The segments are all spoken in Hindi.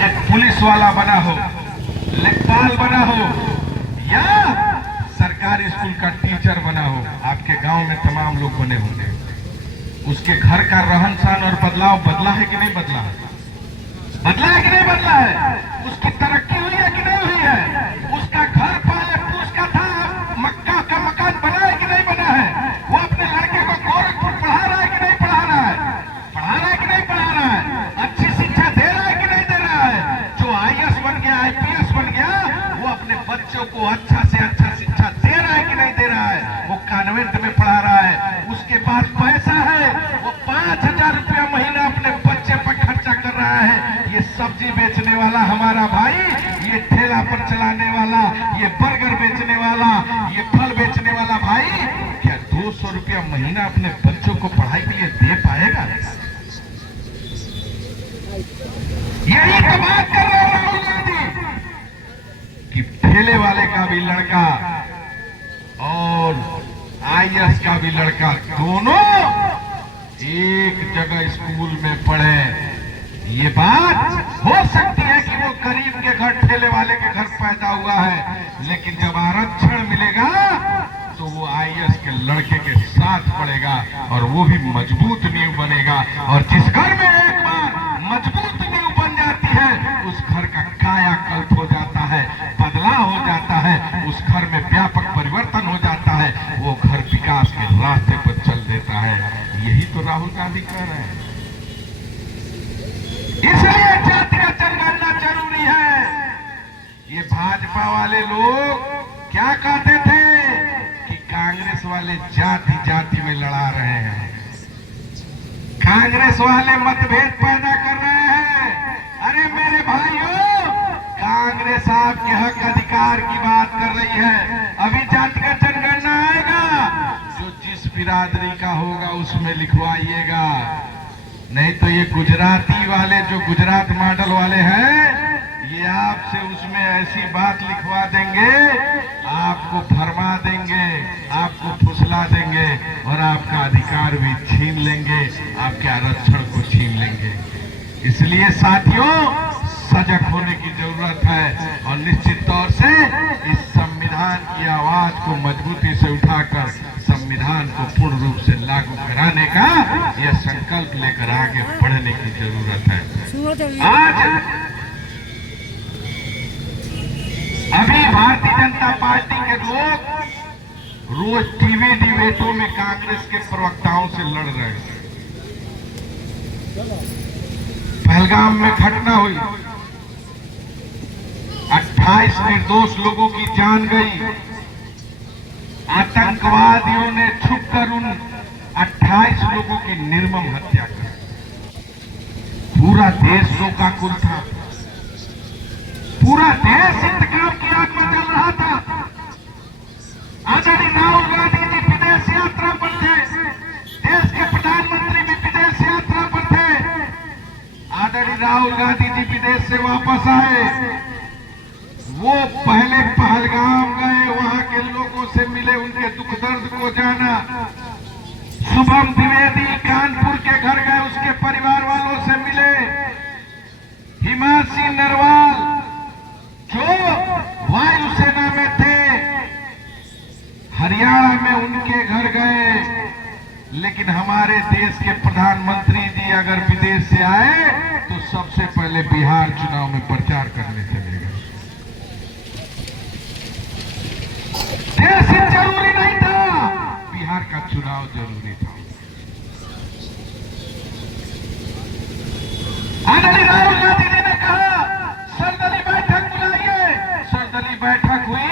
एक पुलिस वाला बना हो, लेखपाल बना हो, या सरकारी स्कूल का टीचर बना हो, आपके गांव में तमाम लोग बने होंगे। उसके घर का रहन सहन और बदलाव बदला है कि नहीं बदला है? बदला है कि नहीं बदला है? उसकी तरक्की हुई है कि नहीं हुई है? उसका घर पहले पूछ का था, मक्का का मकान बना है कि नहीं बना है? वो अपने लड़के को गोरखपुर पढ़ा रहा है कि नहीं पढ़ा रहा है? पढ़ा रहा है कि नहीं पढ़ा रहा है? अच्छी शिक्षा दे रहा है कि नहीं दे रहा है? जो IAS बन गया, IPS बन गया, वो अपने बच्चों को अच्छा से अच्छा शिक्षा दे रहा है कि नहीं दे रहा है? वो कॉन्वेंट में पढ़ा रहा है, उसके पास पैसा है, वो 5,000 रुपया महीना अपने बच्चे पर खर्चा कर रहा है। ये सब्जी बेचने वाला हमारा भाई, ये ठेला पर चलाने वाला, ये बर्गर बेचने वाला, ये फल बेचने वाला भाई, क्या 200 रुपया महीना अपने बच्चों को पढ़ाई के लिए दे पाएगा? यही तो बात कर रहे हैं राहुल गांधी कि ठेले वाले का भी लड़का और IAS का भी लड़का दोनों एक जगह स्कूल में पढ़े। ये बात हो सकती है कि वो गरीब के घर, ठेले वाले के घर पैदा हुआ है, लेकिन जब आरक्षण मिलेगा तो वो IAS के लड़के के साथ पड़ेगा और वो भी मजबूत नींव बनेगा। और जिस घर में एक बार मजबूत नींव बन जाती है, उस घर का कायाकल्प हो जाता है, बदलाव हो जाता है, उस घर में व्यापक परिवर्तन हो जाता है, वो घर विकास के रास्ते पर चल देता है। यही तो राहुल गांधी कह रहे हैं। इसलिए जातिगत जनगणना जरूरी है। ये भाजपा वाले लोग क्या कहते थे कि कांग्रेस वाले जाति जाति में लड़ा रहे हैं, कांग्रेस वाले मतभेद पैदा कर रहे हैं। अरे मेरे भाइयों, कांग्रेस आपके हक अधिकार की बात कर रही है। अभी जातिगत जनगणना आएगा, जो जिस बिरादरी का होगा उसमें लिखवाइएगा, नहीं तो ये गुजराती वाले, जो गुजरात मॉडल वाले हैं, ये आपसे उसमें ऐसी बात लिखवा देंगे, आपको भरमा देंगे, आपको फुसला देंगे और आपका अधिकार भी छीन लेंगे, आपके आरक्षण को छीन लेंगे। इसलिए साथियों, सजग होने की जरूरत है और निश्चित तौर से इस संविधान की आवाज को मजबूती से उठाकर संविधान को पूर्ण रूप से लागू कराने का यह संकल्प लेकर आगे बढ़ने की जरूरत है। आज अभी भारतीय जनता पार्टी के लोग रोज टीवी डिबेटों में कांग्रेस के प्रवक्ताओं से लड़ रहे हैं। पहलगाम में घटना हुई, 28 निर्दोष लोगों की जान गई। आतंकवादियों ने छुपकर उन 28 लोगों की निर्मम हत्या की। पूरा देश शोकाकुल था, पूरा देश इंतकाम की आग में जल रहा था। आदरणीय राहुल गांधी जी विदेश यात्रा पर थे, देश के प्रधानमंत्री भी विदेश यात्रा पर थे। आदरणीय राहुल गांधी जी विदेश से वापस आए, वो पहले पहलगाम गए, वहां के लोगों से मिले, उनके दुख दर्द को जाना। शुभम द्विवेदी कानपुर के घर गए, उसके परिवार वालों से मिले। हिमांशी नरवाल जो वायुसेना में थे, हरियाणा में उनके घर गए। लेकिन हमारे देश के प्रधानमंत्री जी अगर विदेश से आए तो सबसे पहले बिहार चुनाव में प्रचार करने चले गए। देश जरूरी नहीं था, बिहार का चुनाव जरूरी था। आदरणीय राहुल गांधी जी ने कहा सर्वदलीय बैठक बुलाइए। सर्वदलीय बैठक हुई,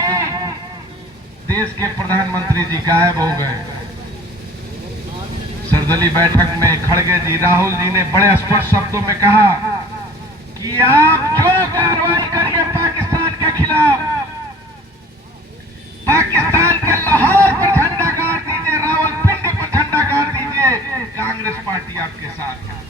देश के प्रधानमंत्री जी गायब हो गए। सर्वदलीय बैठक में खड़गे जी, राहुल जी ने बड़े स्पष्ट शब्दों में कहा कि आप जो कार्रवाई करिए पाकिस्तान के खिलाफ, पाकिस्तान के लाहौर पर झंडा गाड़ दीजिए, रावलपिंडी पर झंडा गाड़ दीजिए, कांग्रेस पार्टी आपके साथ है।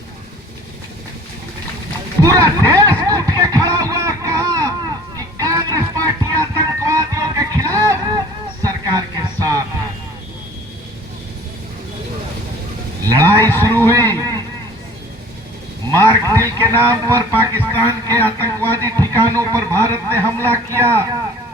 पूरा देश उठ के खड़ा हुआ, कहा कि कांग्रेस पार्टी आतंकवादियों के खिलाफ सरकार के साथ है। लड़ाई शुरू हुई, मार्क डील के नाम पर पाकिस्तान के आतंक स्थानों पर भारत ने हमला किया